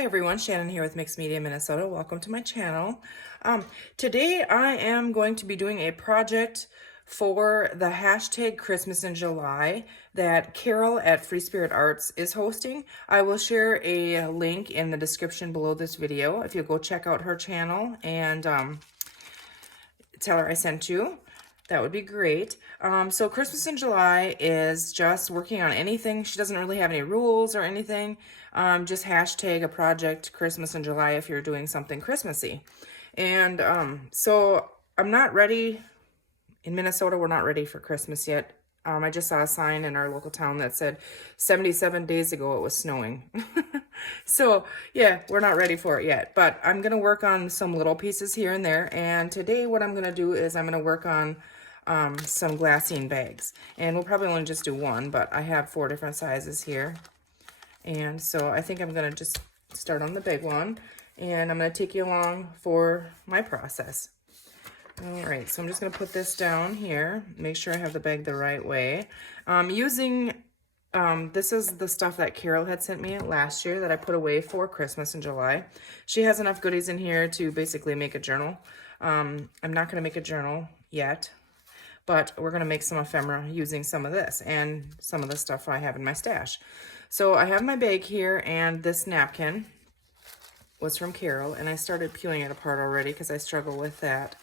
Hi everyone, Shannon here with Mixed Media Minnesota. Welcome to my channel. Today I am going to be doing a project for the hashtag Christmas in July that Caryl at Free Spirit Arts is hosting. I will share a link in the description below this video if you'll go check out her channel and tell her I sent you. That would be great. So Christmas in July is just working on anything. She doesn't really have any rules or anything. Just hashtag a project Christmas in July if you're doing something Christmassy. And so I'm not ready. In Minnesota, we're not ready for Christmas yet. I just saw a sign in our local town that said 77 days ago it was snowing. So yeah, we're not ready for it yet, but I'm going to work on some little pieces here and there. And today what I'm going to do is I'm going to work on some glassine bags, and we'll probably only just do one, but I have 4 different sizes here. And so I think I'm going to just start on the big one, and I'm going to take you along for my process. All right, so I'm just going to put this down here, make sure I have the bag the right way. This is the stuff that Caryl had sent me last year that I put away for Christmas in July. She has enough goodies in here to basically make a journal. I'm not going to make a journal yet, but we're going to make some ephemera using some of this and some of the stuff I have in my stash. So I have my bag here, and this napkin was from Caryl, and I started peeling it apart already because I struggle with that.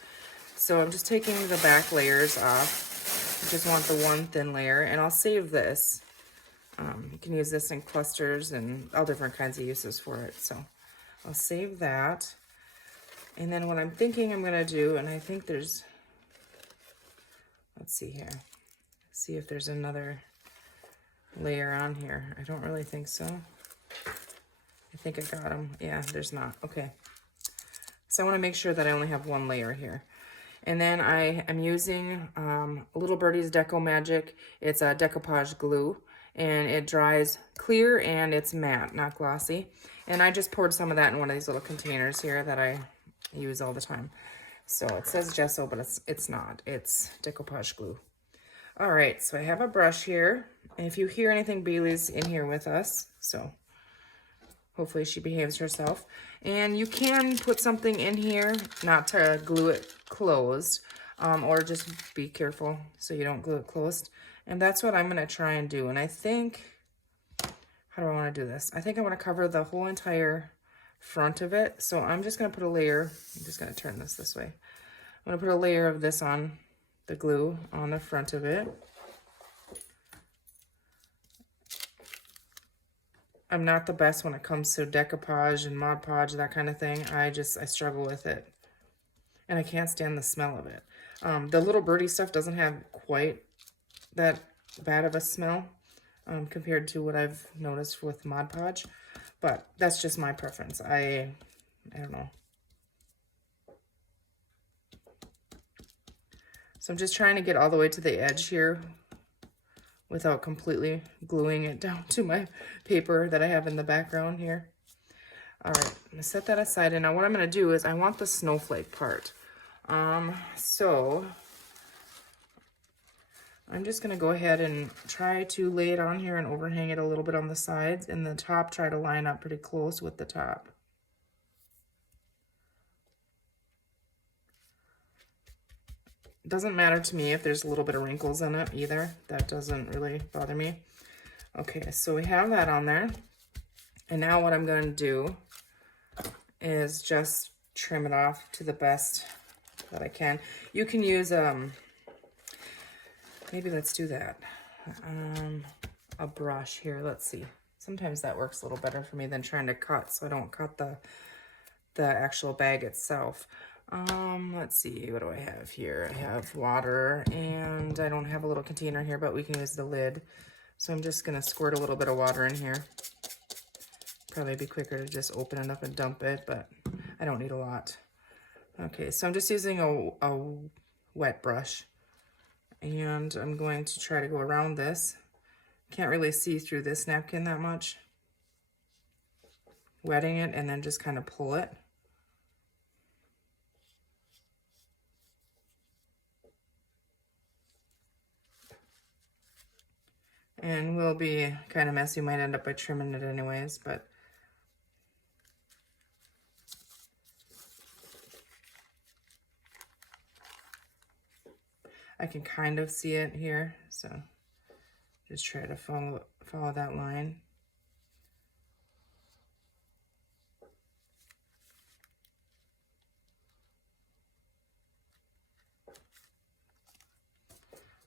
So I'm just taking the back layers off. I just want the one thin layer, and I'll save this. You can use this in clusters and all different kinds of uses for it. So I'll save that. And then what I'm thinking I'm going to do, and I think there's, let's see here. See if there's another layer on here. I don't really think so. I think I got them. Yeah, there's not. Okay. So I want to make sure that I only have one layer here. And then I am using Little Birdie's Deco Magic. It's a decoupage glue, and it dries clear and it's matte, not glossy. And I just poured some of that in one of these little containers here that I use all the time. So it says gesso, but it's not. It's decoupage glue. All right, so I have a brush here. And if you hear anything, Bailey's in here with us. So hopefully she behaves herself. And you can put something in here, not to glue it closed, or just be careful so you don't glue it closed. And that's what I'm going to try and do. And I think, how do I want to do this? I think I want to cover the whole entire front of it. So I'm just going to put a layer. I'm just going to turn this way. I'm going to put a layer of this on the glue on the front of it. I'm not the best when it comes to decoupage and Mod Podge, that kind of thing. I struggle with it. And I can't stand the smell of it. The Little Birdie stuff doesn't have quite that bad of a smell compared to what I've noticed with Mod Podge. But that's just my preference. I don't know. So I'm just trying to get all the way to the edge here without completely gluing it down to my paper that I have in the background here. All right, I'm gonna set that aside. And now what I'm gonna do is I want the snowflake part. So I'm just gonna go ahead and try to lay it on here and overhang it a little bit on the sides, and the top try to line up pretty close with the top. It doesn't matter to me if there's a little bit of wrinkles in it either. That doesn't really bother me. Okay, so we have that on there. And now what I'm going to do is just trim it off to the best that I can. You can use, maybe let's do that. A brush here, let's see. Sometimes that works a little better for me than trying to cut, so I don't cut the actual bag itself. Let's see, what do I have here? I have water, and I don't have a little container here, but we can use the lid. So I'm just gonna squirt a little bit of water in here. Probably be quicker to just open it up and dump it, but I don't need a lot. Okay, so I'm just using a wet brush, and I'm going to try to go around this. Can't really see through this napkin that much. Wetting it and then just kind of pull it. And will be kind of messy. Might end up by trimming it anyways, but I can kind of see it here, so just try to follow that line.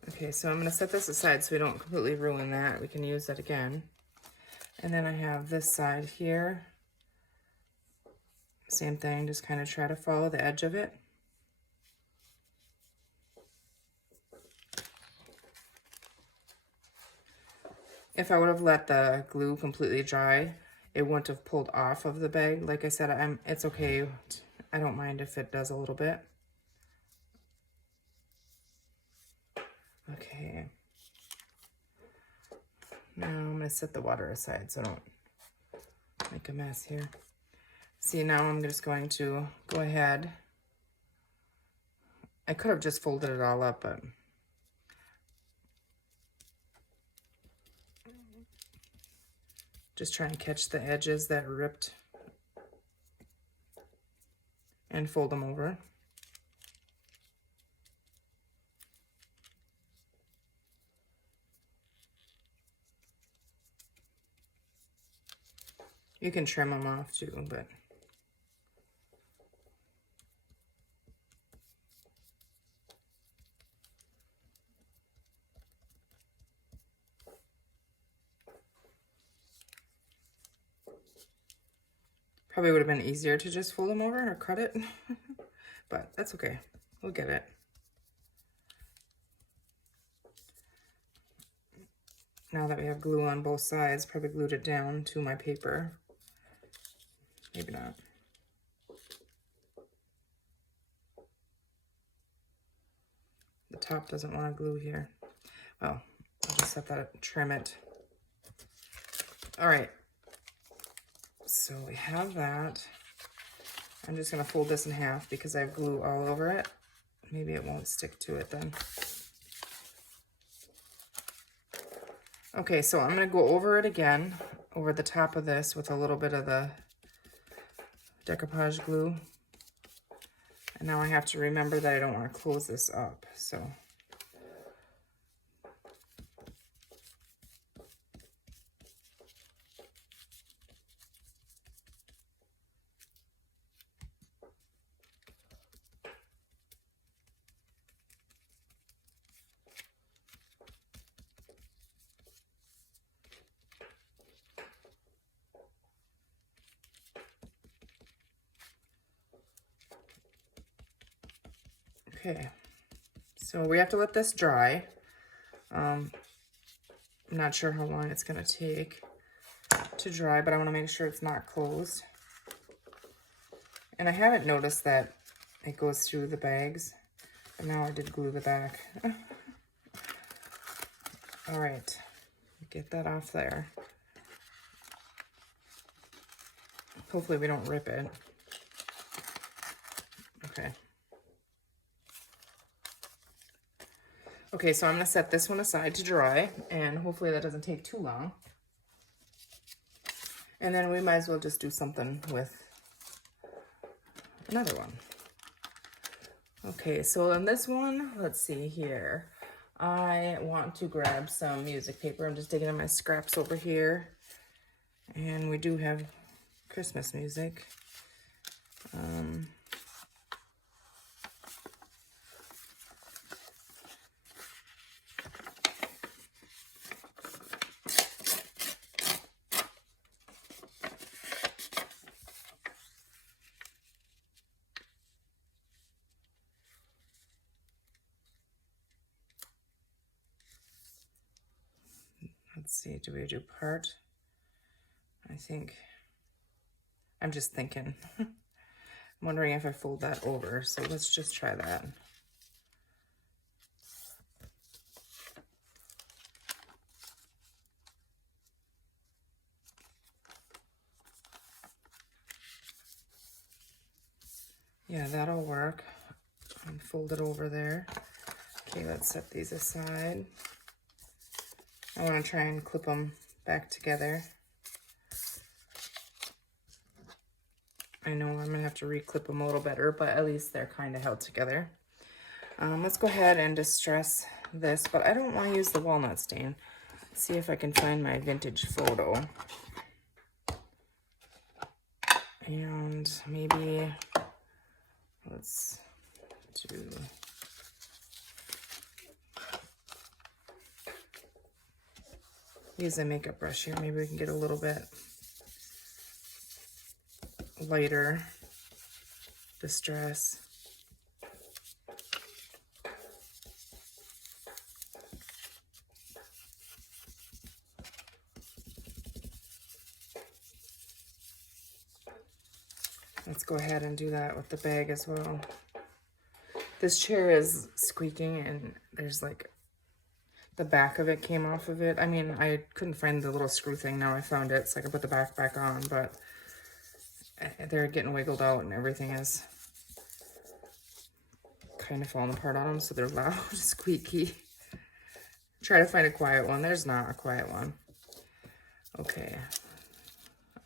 Okay, so I'm going to set this aside so we don't completely ruin that. We can use that again. And then I have this side here. Same thing, just kind of try to follow the edge of it. If I would have let the glue completely dry, it wouldn't have pulled off of the bag. Like I said, it's okay. I don't mind if it does a little bit. Okay. Now I'm going to set the water aside so I don't make a mess here. See, now I'm just going to go ahead. I could have just folded it all up, but just try and catch the edges that ripped and fold them over. You can trim them off too, but probably would have been easier to just fold them over or cut it, but that's okay. We'll get it. Now that we have glue on both sides, probably glued it down to my paper. Maybe not. The top doesn't want to glue here. Well, I'll just set that, trim it. All right. So we have that. I'm just going to fold this in half because I have glue all over it. Maybe it won't stick to it then. Okay, so I'm going to go over it again, over the top of this with a little bit of the decoupage glue. And now I have to remember that I don't want to close this up, so. Okay, so we have to let this dry. I'm not sure how long it's going to take to dry, but I want to make sure it's not closed. And I haven't noticed that it goes through the bags, but now I did glue the back. All right, get that off there. Hopefully we don't rip it. Okay. Okay, so I'm going to set this one aside to dry, and hopefully that doesn't take too long. And then we might as well just do something with another one. Okay, so on this one, let's see here. I want to grab some music paper. I'm just digging in my scraps over here. And we do have Christmas music. Let's see, do we do part? I think, I'm just thinking. I'm wondering if I fold that over, so let's just try that. Yeah, that'll work. And fold it over there. Okay, let's set these aside. I want to try and clip them back together. I know I'm going to have to re-clip them a little better, but at least they're kind of held together. Let's go ahead and distress this, but I don't want to use the walnut stain. Let's see if I can find my vintage photo. And maybe let's do... use a makeup brush here. Maybe we can get a little bit lighter distress. Let's go ahead and do that with the bag as well. This chair is squeaking and there's like the back of it came off of it. I mean, I couldn't find the little screw thing. Now I found it, so I can put the back on, but they're getting wiggled out and everything is kind of falling apart on them, so they're loud, squeaky. Try to find a quiet one. There's not a quiet one. Okay.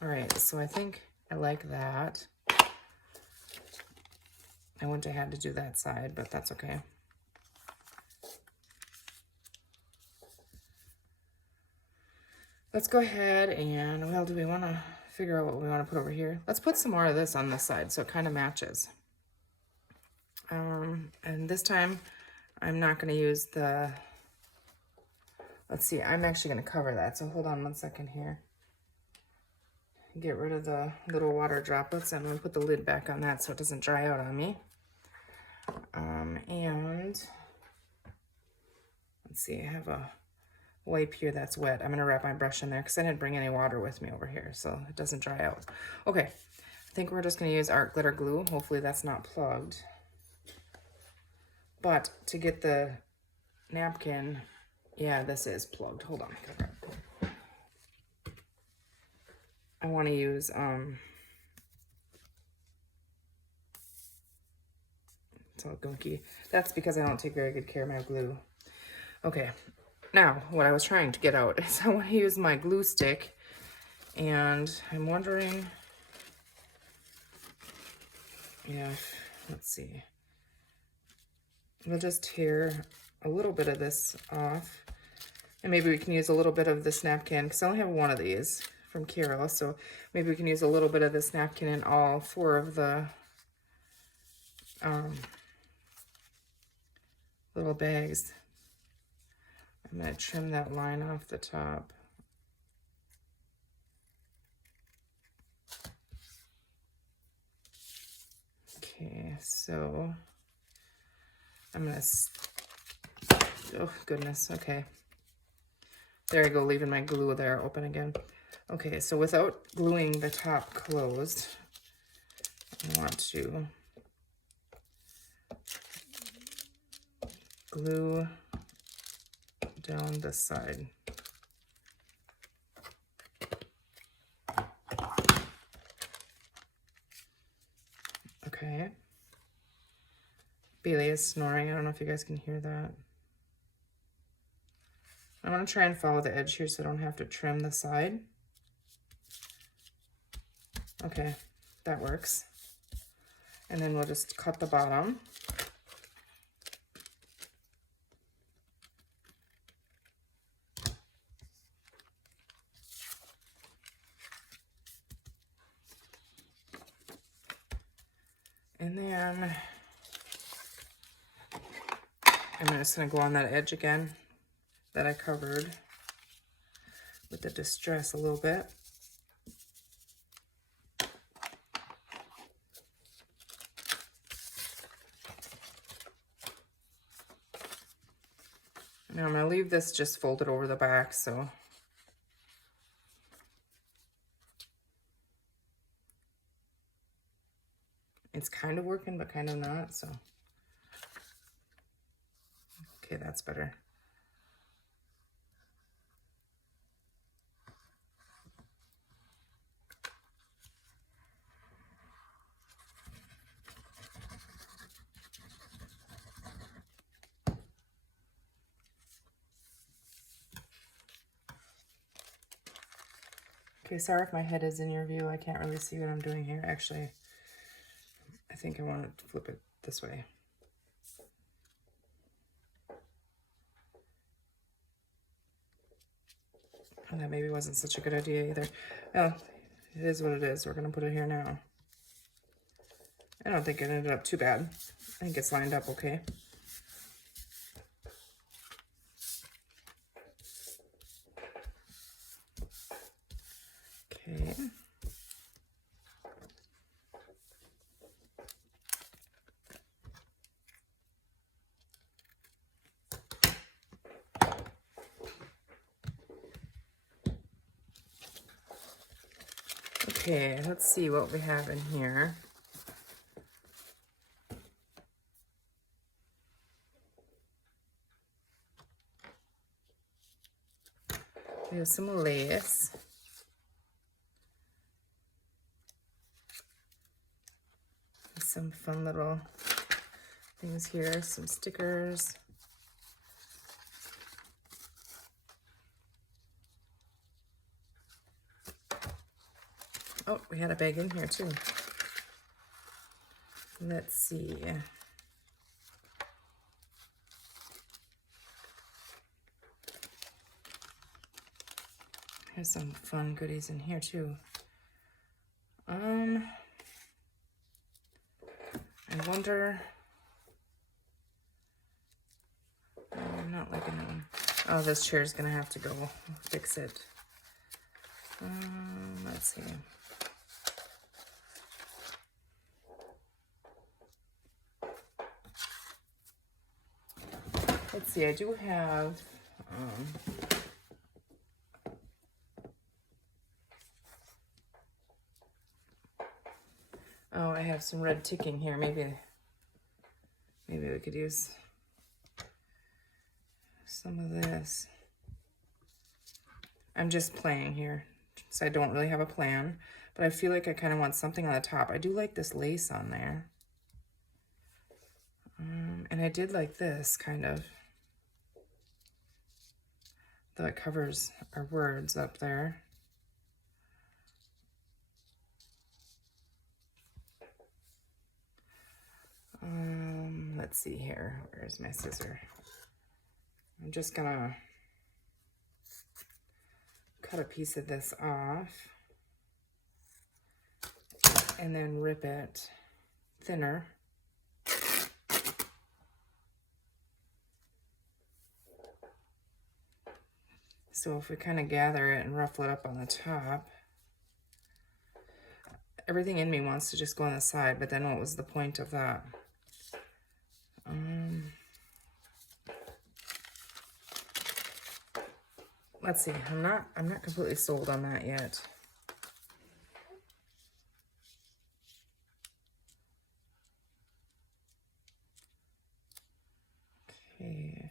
All right, so I think I like that. I wouldn't have had to do that side, but that's okay. Let's go ahead and, well, do we want to figure out what we want to put over here? Let's put some more of this on this side so it kind of matches. And this time I'm not going to use the, let's see, I'm actually going to cover that. So hold on 1 second here. Get rid of the little water droplets. I'm going to put the lid back on that so it doesn't dry out on me. And let's see, I have a wipe here that's wet. I'm going to wrap my brush in there because I didn't bring any water with me over here, so it doesn't dry out. Okay, I think we're just going to use art glitter glue. Hopefully that's not plugged. But to get the napkin, yeah, this is plugged. Hold on. I want to use, it's all gunky. That's because I don't take very good care of my glue. Okay, now what I was trying to get out is I want to use my glue stick, and I'm wondering if, let's see, we'll just tear a little bit of this off, and maybe we can use a little bit of this napkin, because I only have one of these from Caryl, so maybe we can use a little bit of this napkin in all 4 of the little bags. I'm going to trim that line off the top. Okay, so I'm going to, oh goodness, okay. There I go, leaving my glue there open again. Okay, so without gluing the top closed, I want to glue down this side. Okay. Bailey is snoring. I don't know if you guys can hear that. I want to try and follow the edge here so I don't have to trim the side. Okay, that works. And then we'll just cut the bottom. And then I'm just going to go on that edge again that I covered with the distress a little bit. Now I'm going to leave this just folded over the back, so it's kind of working, but kind of not, so. Okay, that's better. Okay, sorry if my head is in your view. I can't really see what I'm doing here. Actually, I think I want to flip it this way. And that maybe wasn't such a good idea either. Well, it is what it is. We're gonna put it here now. I don't think it ended up too bad. I think it's lined up okay. Okay. Okay, let's see what we have in here. We have some lace. Some fun little things here, some stickers. Oh, we had a bag in here too. Let's see. There's some fun goodies in here too. I wonder. I'm not liking that one. Oh, this chair is gonna have to go. We'll fix it. Let's see. Let's see. I do have. Oh, I have some red ticking here. Maybe we could use some of this. I'm just playing here, so I don't really have a plan, but I feel like I kind of want something on the top. I do like this lace on there. And I did like this kind of, though it covers our words up there. Let's see here. Where's my scissor? I'm just gonna cut a piece of this off and then rip it thinner. So if we kind of gather it and ruffle it up on the top, everything in me wants to just go on the side, but then what was the point of that? Let's see. I'm not completely sold on that yet. Okay.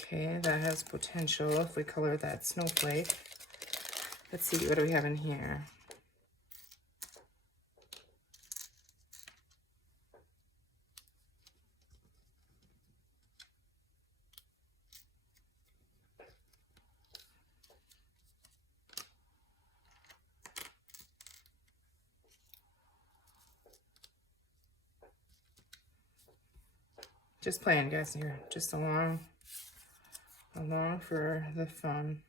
Okay, that has potential if we color that snowflake. Let's see, what do we have in here? Just playing, guys, here. Just along for the fun.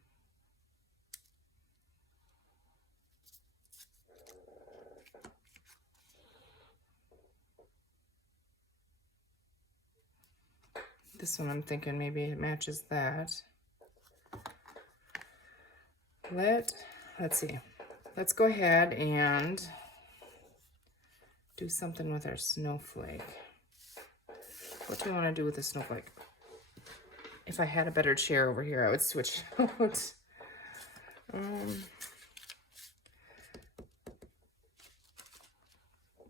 This one I'm thinking maybe it matches that. Let's see. Let's go ahead and do something with our snowflake. What do we want to do with the snowflake? If I had a better chair over here, I would switch out.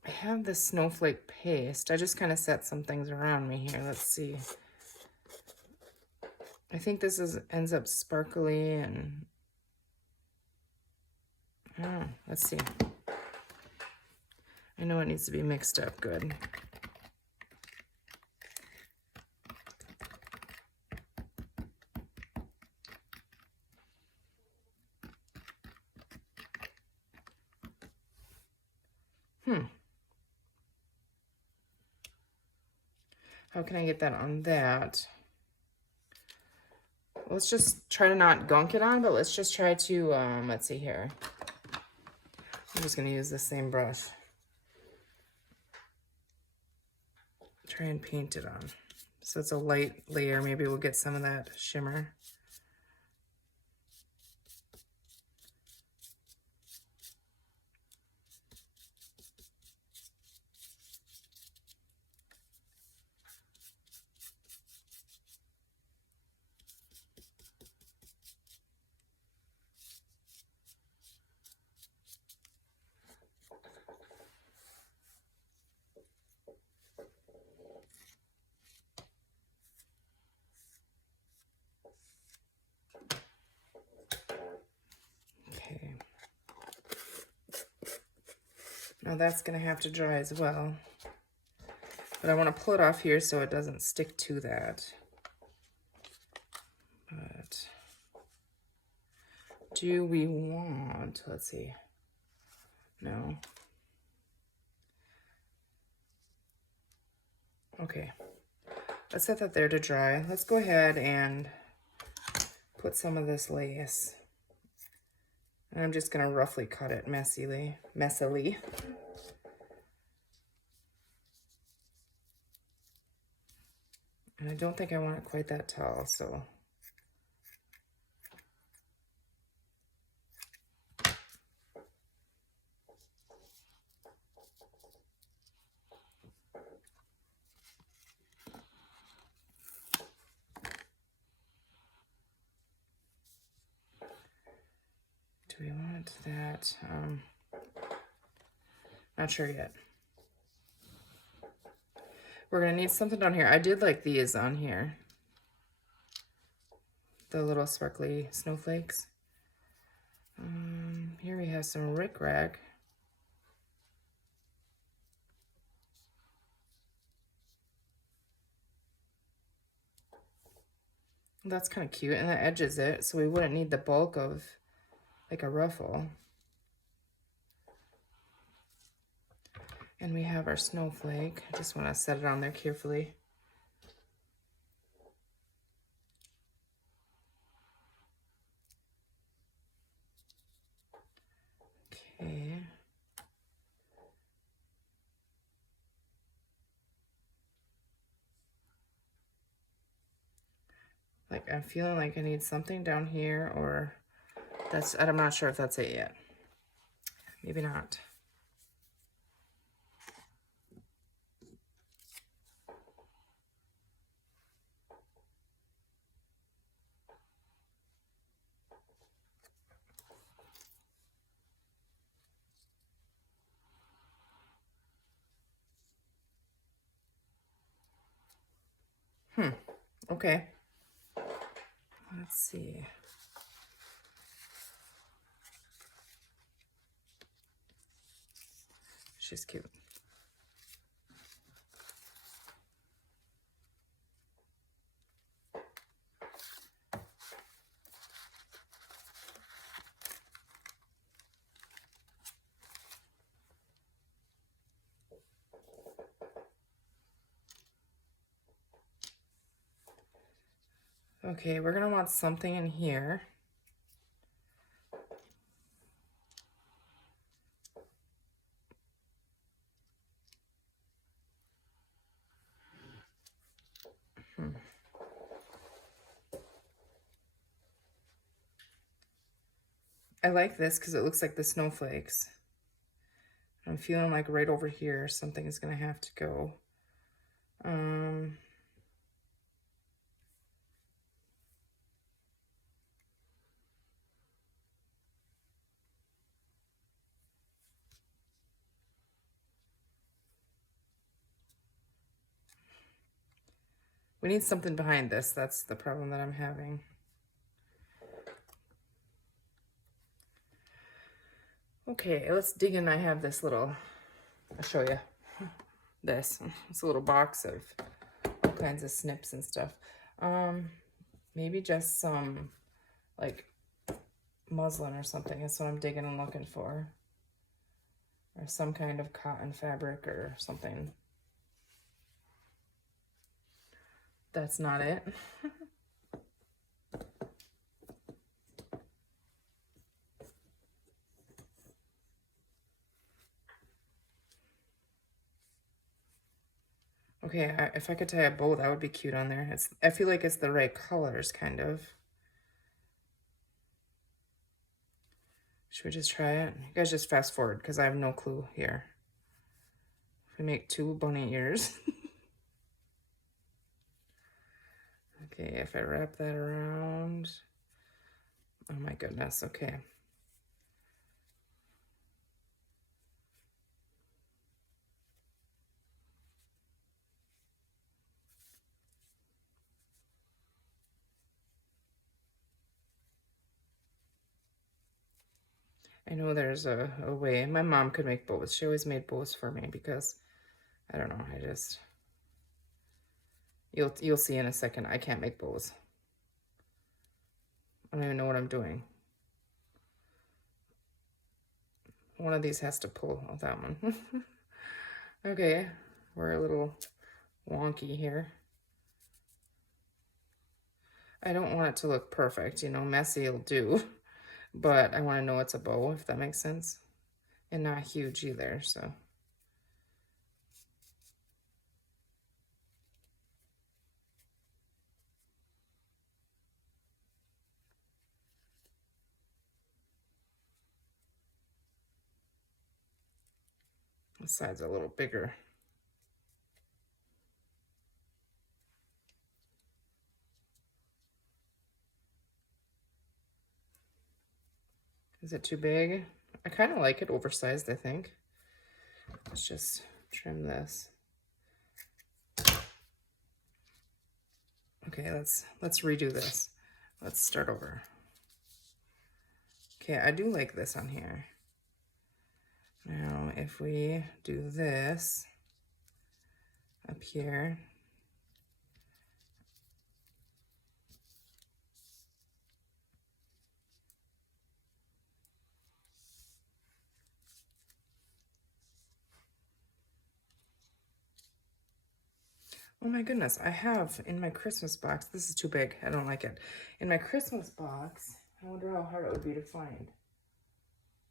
I have the snowflake paste. I just kind of set some things around me here. Let's see. I think this ends up sparkly and let's see. I know it needs to be mixed up good. How can I get that on that? Let's just try to not gunk it on, but let's just try to, let's see here. I'm just gonna use the same brush. Try and paint it on. So it's a light layer. Maybe we'll get some of that shimmer. Okay. Now that's gonna have to dry as well. But I want to pull it off here so it doesn't stick to that. But do we want, let's see, no. Okay, let's set that there to dry. Let's go ahead and put some of this lace. And I'm just gonna roughly cut it messily. And I don't think I want it quite that tall, so. Do we want that? Not sure yet. We're gonna need something down here. I did like these on here. The little sparkly snowflakes. Here we have some rickrack. That's kind of cute, and that edges it, so we wouldn't need the bulk of like a ruffle. And we have our snowflake. I just want to set it on there carefully. Okay. Like, I'm feeling like I need something down here, or that's, I'm not sure if that's it yet. Maybe not. Okay. Let's see. She's cute. Okay, we're gonna want something in here. I like this because it looks like the snowflakes. I'm feeling like right over here, something is gonna have to go. We need something behind this. That's the problem that I'm having. Okay, let's dig in. I have this little, I'll show you this. It's a little box of all kinds of snips and stuff. Maybe just some like muslin or something. That's what I'm digging and looking for. Or some kind of cotton fabric or something. That's not it. Okay, if I could tie a bow, that would be cute on there. I feel like it's the right colors, kind of. Should we just try it? You guys just fast forward, because I have no clue here. If we make 2 bunny ears. Okay, if I wrap that around. Oh my goodness, okay. I know there's a way. My mom could make bows. She always made bows for me because, I don't know, you'll see in a second, I can't make bows. I don't even know what I'm doing. One of these has to pull. Oh, that one. Okay, we're a little wonky here. I don't want it to look perfect, you know, messy will do, but I want to know it's a bow, if that makes sense, and not huge either, so. This side's a little bigger. Is it too big? I kind of like it oversized, I think. Let's just trim this. Okay, let's redo this. Let's start over. Okay, I do like this on here. Now, if we do this up here, oh my goodness, I have in my Christmas box, this is too big, I don't like it. In my Christmas box, I wonder how hard it would be to find.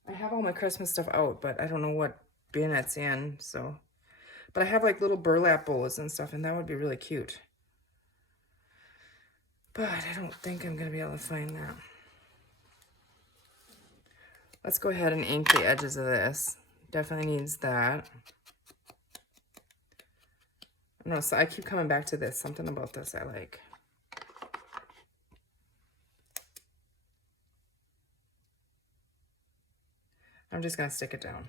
I have all my Christmas stuff out, but I don't know what bin it's in, so. But I have like little burlap bows and stuff, and that would be really cute. But I don't think I'm gonna be able to find that. Let's go ahead and ink the edges of this. Definitely needs that. No, so I keep coming back to this. Something about this I like. I'm just gonna stick it down.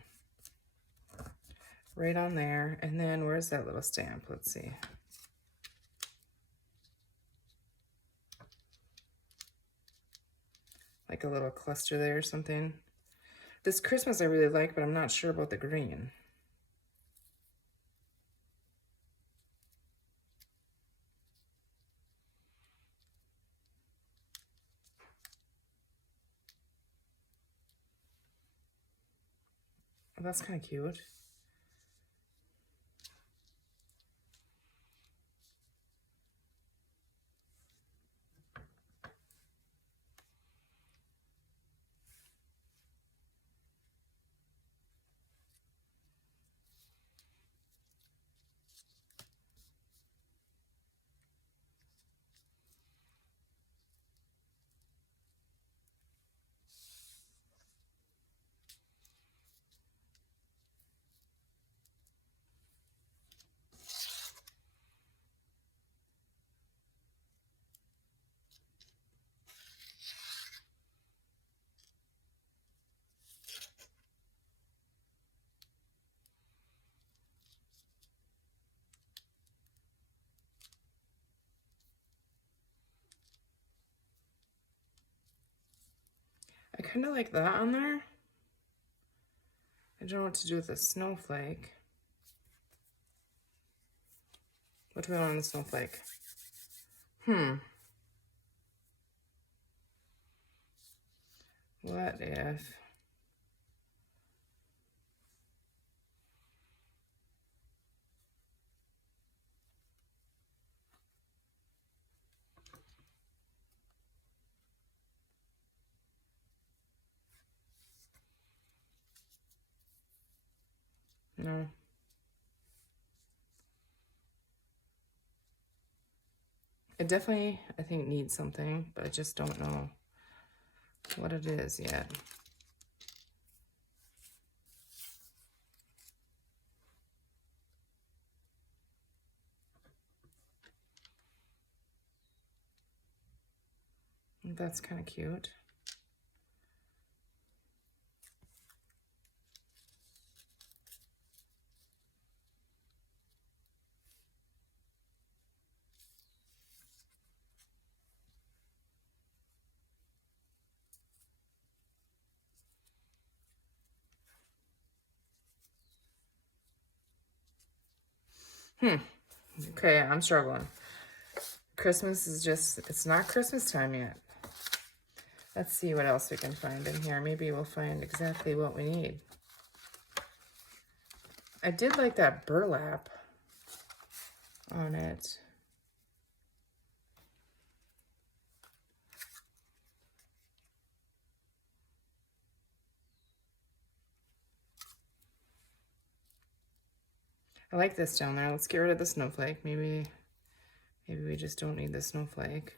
Right on there. And then where's that little stamp? Let's see. Like a little cluster there or something. This Christmas I really like, but I'm not sure about the green. Oh, that's kind of cute. I kind of like that on there. I don't know what to do with the snowflake. What do I want on the snowflake? What if... No. It definitely, I think, needs something, but I just don't know what it is yet. That's kind of cute. Okay, I'm struggling. Christmas is just, it's not Christmas time yet. Let's see what else we can find in here. Maybe we'll find exactly what we need. I did like that burlap on it. I like this down there. Let's get rid of the snowflake. Maybe we just don't need the snowflake.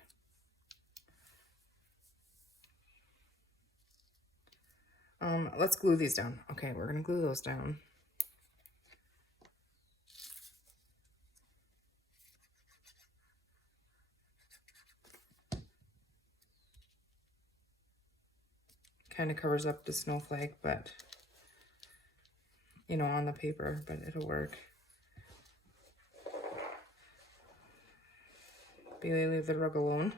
Let's glue these down. Okay, we're gonna glue those down. Kind of covers up the snowflake, but you know, on the paper, but it'll work. Bailey, leave the rug alone.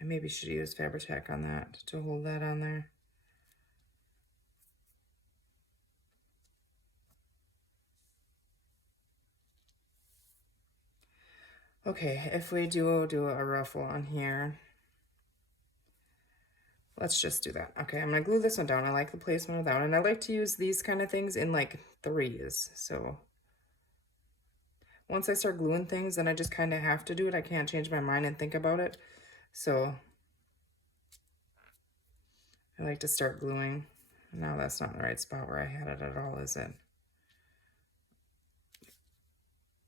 I maybe should use Fabri-Tac on that to hold that on there. Okay, if we do a ruffle on here, let's just do that. Okay, I'm gonna glue this one down. I like the placement of that one, and I like to use these kind of things in like threes. So once I start gluing things, then I just kind of have to do it. I can't change my mind and think about it. So I like to start gluing. Now that's not in the right spot where I had it at all, is it?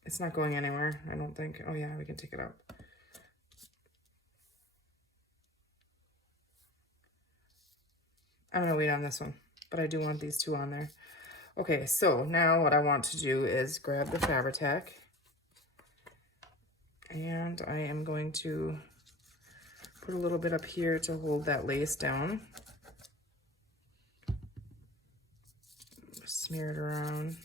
It's not going anywhere, I don't think. Oh yeah, we can take it out. I'm gonna wait on this one, but I do want these two on there. Okay, so now what I want to do is grab the Fabri-Tac, and I am going to put a little bit up here to hold that lace down. Smear it around.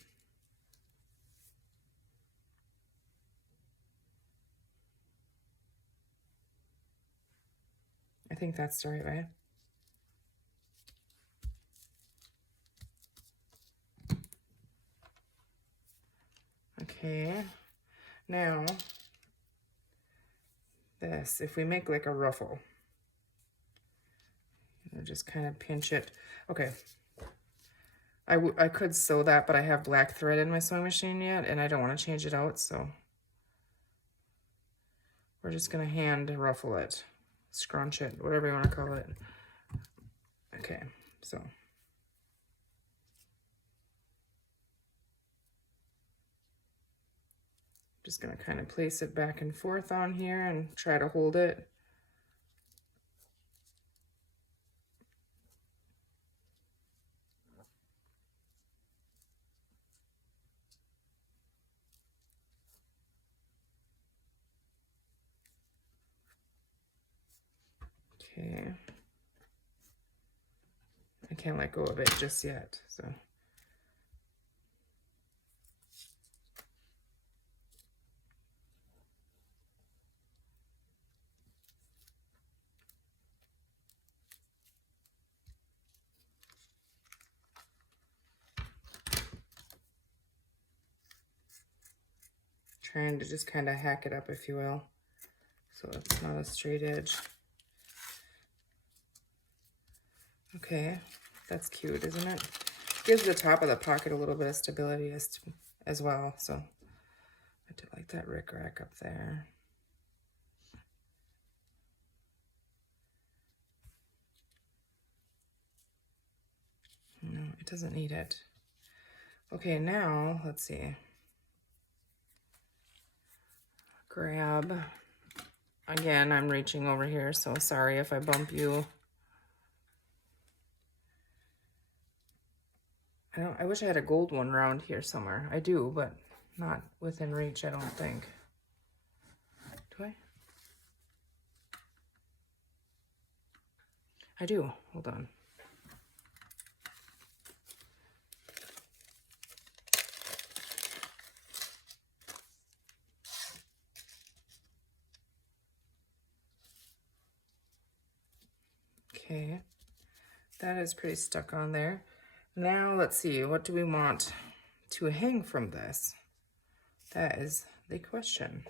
I think that's the right way. Okay, now this, if we make like a ruffle, just kind of pinch it. Okay, I could sew that, but I have black thread in my sewing machine yet, and I don't want to change it out, so we're just gonna hand ruffle it, scrunch it, whatever you want to call it. Okay, so just gonna kind of place it back and forth on here and try to hold it. Okay. I can't let go of it just yet, so. Trying to just kind of hack it up, if you will, so it's not a straight edge. Okay, that's cute, isn't it? Gives the top of the pocket a little bit of stability as well, so I do like that rickrack up there. No, it doesn't need it. Okay, now, let's see. Grab. Again, I'm reaching over here, so sorry if I bump you. I wish I had a gold one around here somewhere. I do, but not within reach, I don't think. Do I? I do. Hold on. Okay, that is pretty stuck on there. Now let's see, what do we want to hang from this? That is the question.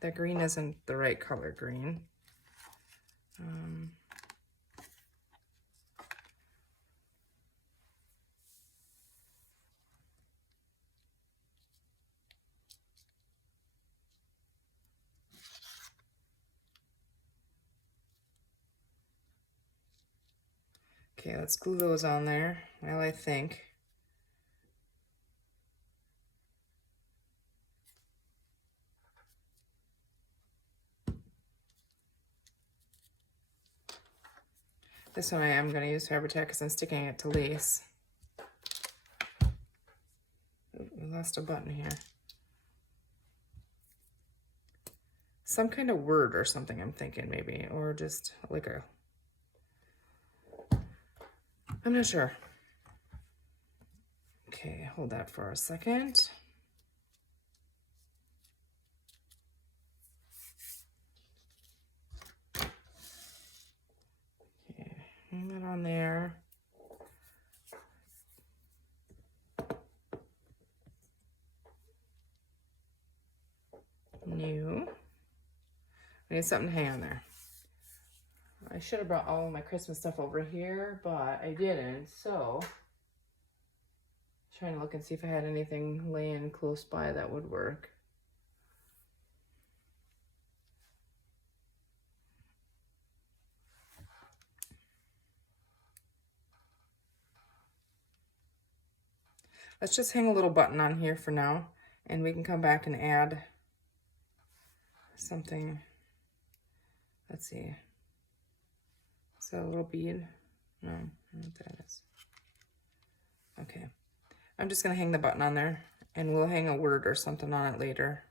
That green isn't the right color green. Okay, let's glue those on there. Well, I think. This one I am going to use Fabri-Tac because I'm sticking it to lace. Ooh, we lost a button here. Some kind of word or something I'm thinking maybe, or just like a, I'm not sure. Okay, hold that for a second. Okay, hang that on there. New. I need something to hang on there. I should have brought all of my Christmas stuff over here, but I didn't, so trying to look and see if I had anything laying close by that would work. Let's just hang a little button on here for now, and we can come back and add something. Let's see. Is that a little bead? No, I don't know what that is. Okay. I'm just going to hang the button on there, and we'll hang a word or something on it later.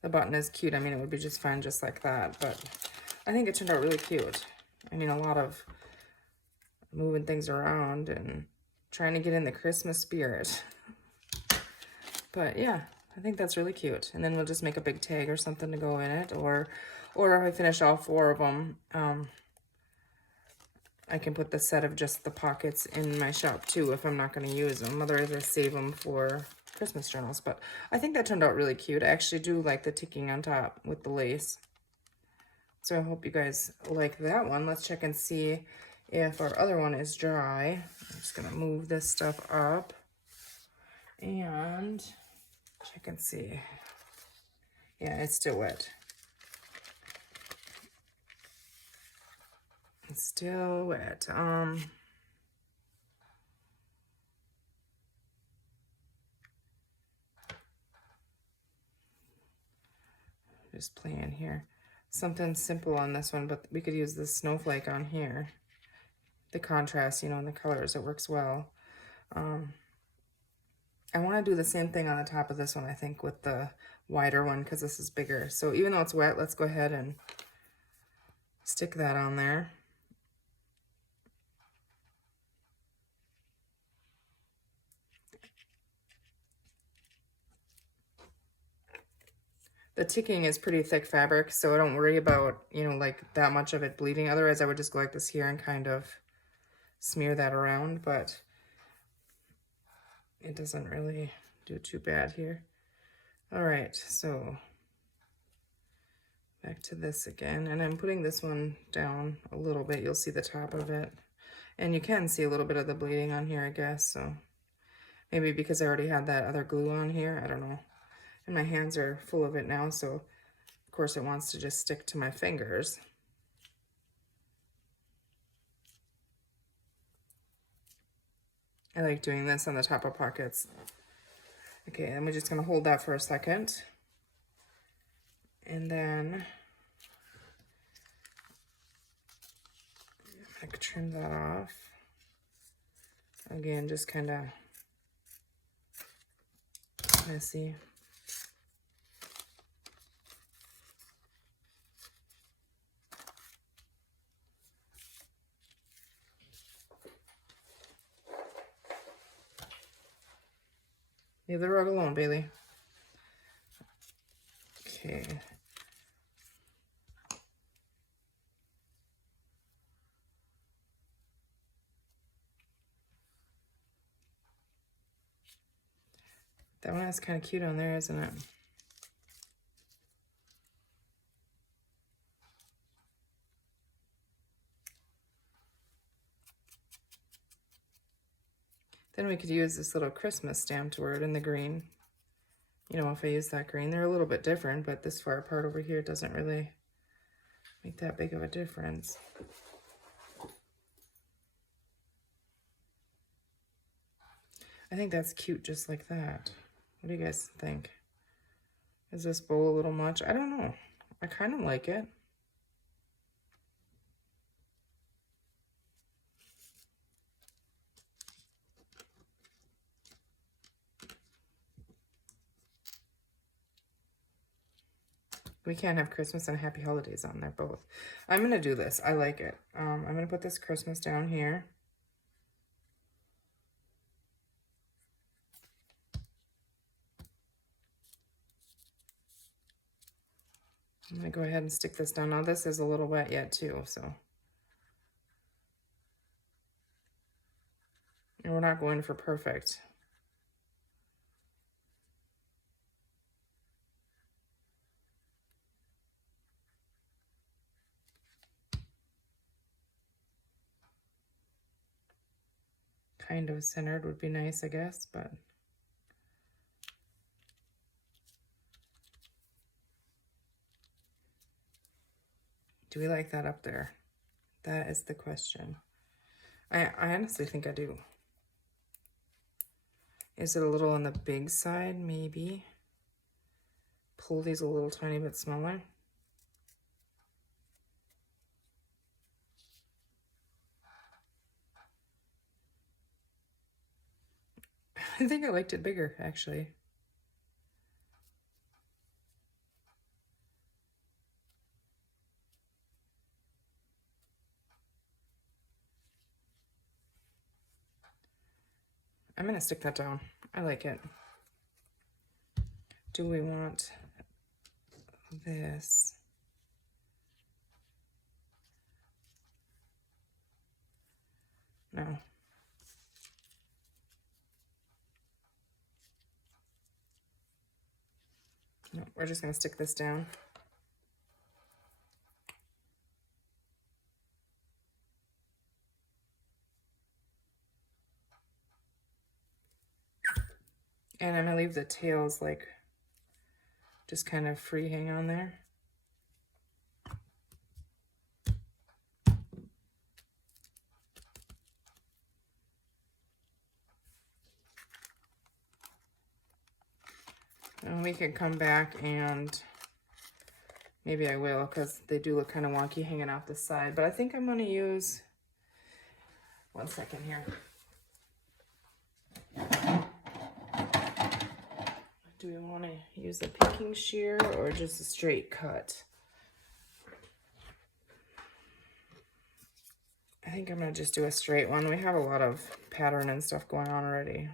The button is cute. I mean, it would be just fine just like that, but I think it turned out really cute. I mean, a lot of moving things around and trying to get in the Christmas spirit. But yeah, I think that's really cute. And then we'll just make a big tag or something to go in it, or if I finish all 4 of them, I can put the set of just the pockets in my shop too if I'm not going to use them. Otherwise, I save them for Christmas journals. But I think that turned out really cute. I actually do like the ticking on top with the lace. So I hope you guys like that one. Let's check and see if our other one is dry. I'm just going to move this stuff up and check and see. Yeah, it's still wet. It's still wet. Just playing here. Something simple on this one, but we could use the snowflake on here. The contrast, you know, and the colors, it works well. I want to do the same thing on the top of this one, I think, with the wider one, because this is bigger. So even though it's wet, let's go ahead and stick that on there. The ticking is pretty thick fabric, so I don't worry about, you know, like that much of it bleeding. Otherwise, I would just go like this here and kind of smear that around, but it doesn't really do too bad here. All right, so back to this again, and I'm putting this one down a little bit. You'll see the top of it, and you can see a little bit of the bleeding on here, I guess, so maybe because I already had that other glue on here, I don't know. And my hands are full of it now, so of course it wants to just stick to my fingers. I like doing this on the top of pockets. Okay, and we're just gonna hold that for a second. And then I'm gonna trim that off. Again, just kind of messy. Leave the rug alone, Bailey. Okay. That one is kind of cute on there, isn't it? Then we could use this little Christmas stamped word in the green. You know, if I use that green, they're a little bit different, but this far apart over here doesn't really make that big of a difference. I think that's cute just like that. What do you guys think? Is this bow a little much? I don't know. I kind of like it. We can't have Christmas and Happy Holidays on there both. I'm going to do this. I like it. I'm going to put this Christmas down here. I'm going to go ahead and stick this down. Now this is a little wet yet too, so. And we're not going for perfect. Kind of centered would be nice, I guess, but. Do we like that up there? That is the question. I honestly think I do. Is it a little on the big side? Maybe. Pull these a little tiny bit smaller. I think I liked it bigger, actually. I'm going to stick that down. I like it. Do we want this? No. No, we're just going to stick this down. And I'm going to leave the tails like just kind of free hang on there. And we can come back and maybe I will because they do look kind of wonky hanging off the side. But I think I'm going to use, one second here. Do we want to use a picking shear or just a straight cut? I think I'm going to just do a straight one. We have a lot of pattern and stuff going on already.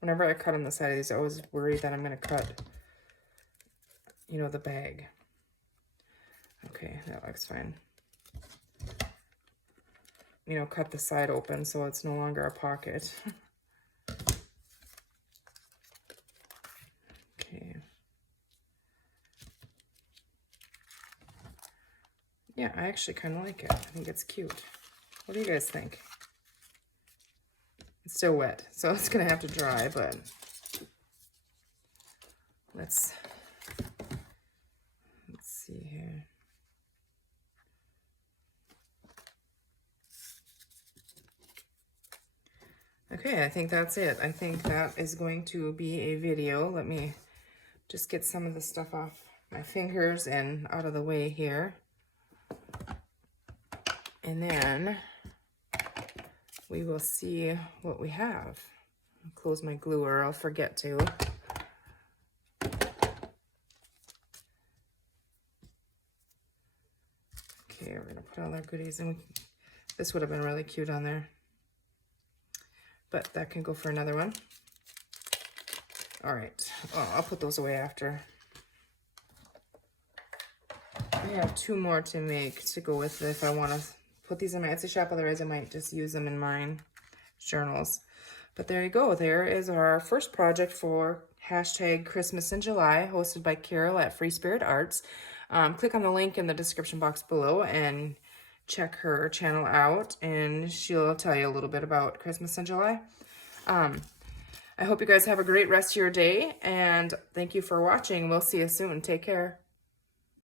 Whenever I cut on the side of these, I always worry that I'm going to cut, you know, the bag. Okay, that looks fine. You know, cut the side open so it's no longer a pocket. Okay. Yeah, I actually kind of like it. I think it's cute. What do you guys think? It's still wet, so it's going to have to dry, but let's see here. Okay, I think that's it. I think that is going to be a video. Let me just get some of the stuff off my fingers and out of the way here. And then we will see what we have. I'll close my glue or I'll forget to. Okay, we're gonna put all our goodies in. This would have been really cute on there, but that can go for another one. All right, oh, I'll put those away after. I have 2 more to make to go with if I want to put these in my Etsy shop. Otherwise, I might just use them in mine journals. But there you go. There is our first project for hashtag Christmas in July, hosted by Caryl at Free Spirit Arts. Click on the link in the description box below and check her channel out, and she'll tell you a little bit about Christmas in July. I hope you guys have a great rest of your day, and thank you for watching. We'll see you soon. Take care.